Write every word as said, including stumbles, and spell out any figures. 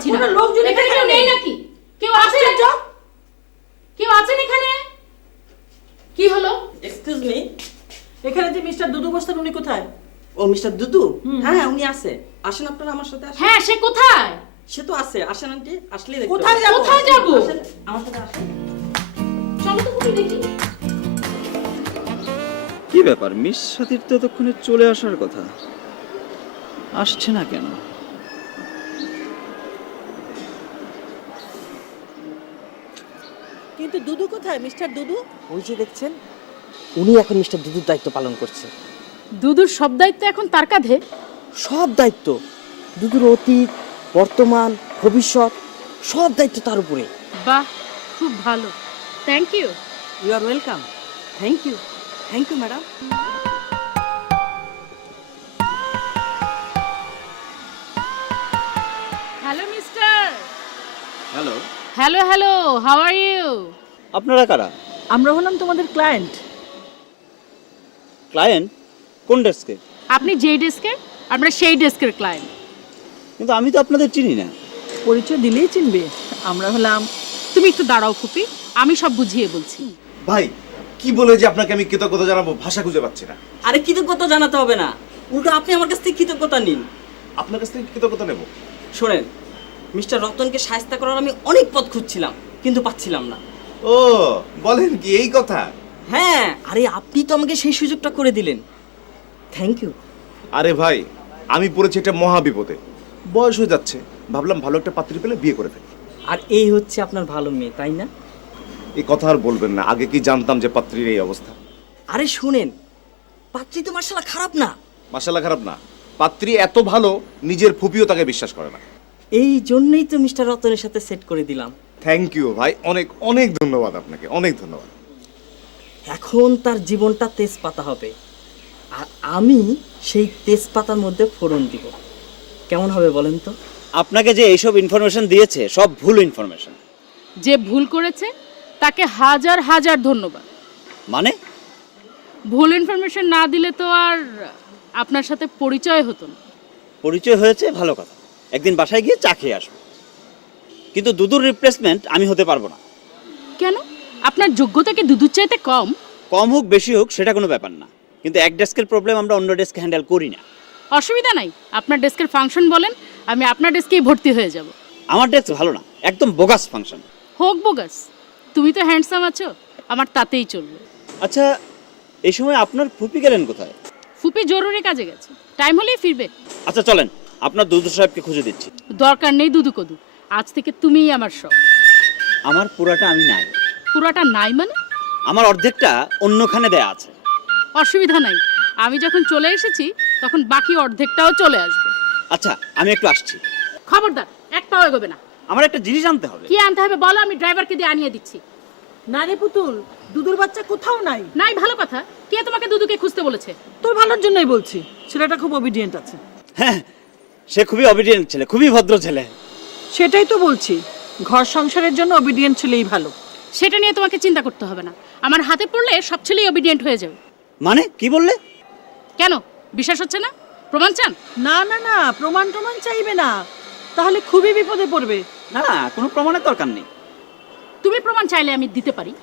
পাচ্ছি না। লোকজন এখানে কেউ নেই নাকি? কেউ আছেন? কেউ আছেন এখানে? কি হলো? এক্সকিউজ মি, এখানে যে মিস্টার দুদু বসতেন উনি কোথায়? ও মিস্টার দুদু, হ্যাঁ হ্যাঁ উনি আছে। আসেন আপনারা আমার সাথে আসেন। হ্যাঁ, সে কোথায়? সে তো আছে, আসেন আন্টি, আসলেই দেখতে কোথায় পাবেন। যাবো? কোথায় যাবো? আসেন, আমার সাথে আসেন। চলো তো তুমি দেখি। কি ব্যাপার, মিস সাথীর তো এতক্ষণে চলে আসার কথা, আসছে না কেন? কিন্তু দুদু কোথায়, মিস্টার দুদু? ওই যে দেখছেন, উনি এখন মিস্টার দুদুর দায়িত্ব পালন করছে। দুদুর সব দায়িত্ব এখন তার কাঁধে। সব দায়িত্ব, দুদুর অতীত, বর্তমান, ভবিষ্যৎ, সব দায়িত্ব তার উপরে। বাহ, খুব ভালো। Thank you. You are welcome. Thank you, thank you madam. Hello mister. Hello, hello hello, how are you? আপনারা কারা? আমরা হলাম তোমাদের ক্লায়েন্ট। ক্লায়েন্ট? কোন ডেস্কে? আপনি যেই ডেস্কের, আমরা সেই ডেস্কের ক্লায়েন্ট। কিন্তু আমি তো আপনাদের চিনি না। পরিচয় দিলেই চিনবে, আমরা হলাম। তুমি একটু দাঁড়াও ফুপি, আমি সব বুঝিয়ে বলছি। ভাই কি বলে যে আপনাকে আমি কৃতজ্ঞতা জানাবো, ভাষা খুঁজে পাচ্ছি না। আরে কৃতজ্ঞতা জানাতে হবে না, উল্টো আপনি আমার কাছ থেকে কৃতজ্ঞতা নিন। আপনার কাছ থেকে কৃতজ্ঞতা নেব? শোনেন, মিস্টার রতনকে সাহায্য করার আমি অনেক পথ খুঁজছিলাম, কিন্তু পাচ্ছিলাম না। ও বলেন কি, এই কথা? হ্যাঁ, আরে আপনি তো আমাকে সেই সুযোগটা করে দিলেন। Thank you. আরে ভাই, আমি পড়েছি একটা মহা বিপদে, বয়স হয়ে যাচ্ছে, ভাবলাম ভালো একটা পাত্রী পেলে বিয়ে করে ফেলি। আর এই হচ্ছে আপনার ভালো মেয়ে, তাই না? এই কথা আর বলবেন না, আগে কি জানতাম যে পাত্রীর এই অবস্থা। আরে শুনেন, পাত্রী তো মার্শাল্লাহ খারাপ না। মাশাআল্লাহ খারাপ না, পাত্রী এত ভালো নিজের ফুপিও তাকে বিশ্বাস করে না। এই জন্যই তো মিস্টার রতনের সাথে সেট করে দিলাম। থ্যাংক ইউ ভাই, অনেক অনেক ধন্যবাদ আপনাকে, অনেক ধন্যবাদ। এখন তার জীবনটা তেজপাতা হবে, আর আমি সেই তেজপাতার মধ্যে ফোড়ন দিব। কেমন হবে বলেন তো? আপনাকে যে এইসব ইনফরমেশন দিয়েছে সব ভুল ইনফরমেশন। যে ভুল করেছে তাকে হাজার হাজার ধন্যবাদ। মানে? ভুল ইনফরমেশন না দিলে তো আর আপনার সাথে পরিচয় হতো না। পরিচয় হয়েছে, ভালো কথা, একদিন বাসায় গিয়ে চা খেয়ে আসবো। কিন্তু দুদুর রিপ্লেসমেন্ট আমি হতে পারবো না। কেন? আপনার যোগ্যতা কি দুদুর চাইতে কম? কম হোক বেশি হোক সেটা কোনো ব্যাপার না, কিন্তু এক ডেস্কের প্রবলেম আমরা অন্য ডেস্কে হ্যান্ডেল করি না। অসুবিধা নাই, আপনার ডেস্কের ফাংশন বলেন, আমি আপনার ডেস্কেই ভর্তি হয়ে যাব। আমার ডেস্ক ভালো না, একদম বোগাস ফাংশন। হোক বোগাস, তুমি তো হ্যান্ডসাম আছো, আমার তাতেই চলবে। আচ্ছা, এই সময় আপনার ফুপি গেলেন কোথায়? ফুপি জরুরি কাজে গেছে, টাইম হলেই ফিরবে। আচ্ছা চলেন, আপনার দুদু সাহেবকে খুঁজে দিচ্ছি। দরকার নেই দুদু কদু, আজ থেকে তুমিই আমার সব। আমার পুরাটা আমি নাই। পুরাটা নাই মানে? আমার অর্ধেকটা অন্যখানে দেয়া আছে। অসুবিধা নাই, আমি যখন চলে এসেছি তখন বাকি অর্ধেকটাও চলে আসবে। আচ্ছা আমি একটু আসছি। খবরদার, এক পাও এগোবে না। আমার একটা জিনিস আনতে হবে। কি আনতে হবে বলো, আমি ড্রাইভারকে দিয়ে আনিয়ে দিচ্ছি। না রে পুতুল, দুদুর বাচ্চা কোথাও নাই। নাই ভালো কথা, কে তোমাকে দুদুকে খুঁজতে বলেছে? তোর ভালোর জন্যই বলছি, ছেলেটা খুব ওবিডিয়েন্ট আছে। হ্যাঁ, সে খুবই অবিডিয়েন্ট ছেলে, খুবই ভদ্র ছেলে। সেটাই তো বলছি, ঘর সংসারের জন্য ওবিডিয়েন্ট ছেলেই ভালো। সেটা নিয়ে তোমাকে চিন্তা করতে হবে না, আমার হাতে পড়লে সব ছেলেই ওবিডিয়েন্ট হয়ে যাবে। মানে কি বললে? কেন বিশ্বাস হচ্ছে না? প্রমাণ চান? না না না, প্রমাণ প্রমাণ চাইবে না, তাহলে খুবই বিপদে পড়বে। না না, কোনো প্রমাণের দরকার নেই। তুমি প্রমাণ চাইলে আমি দিতে পারি,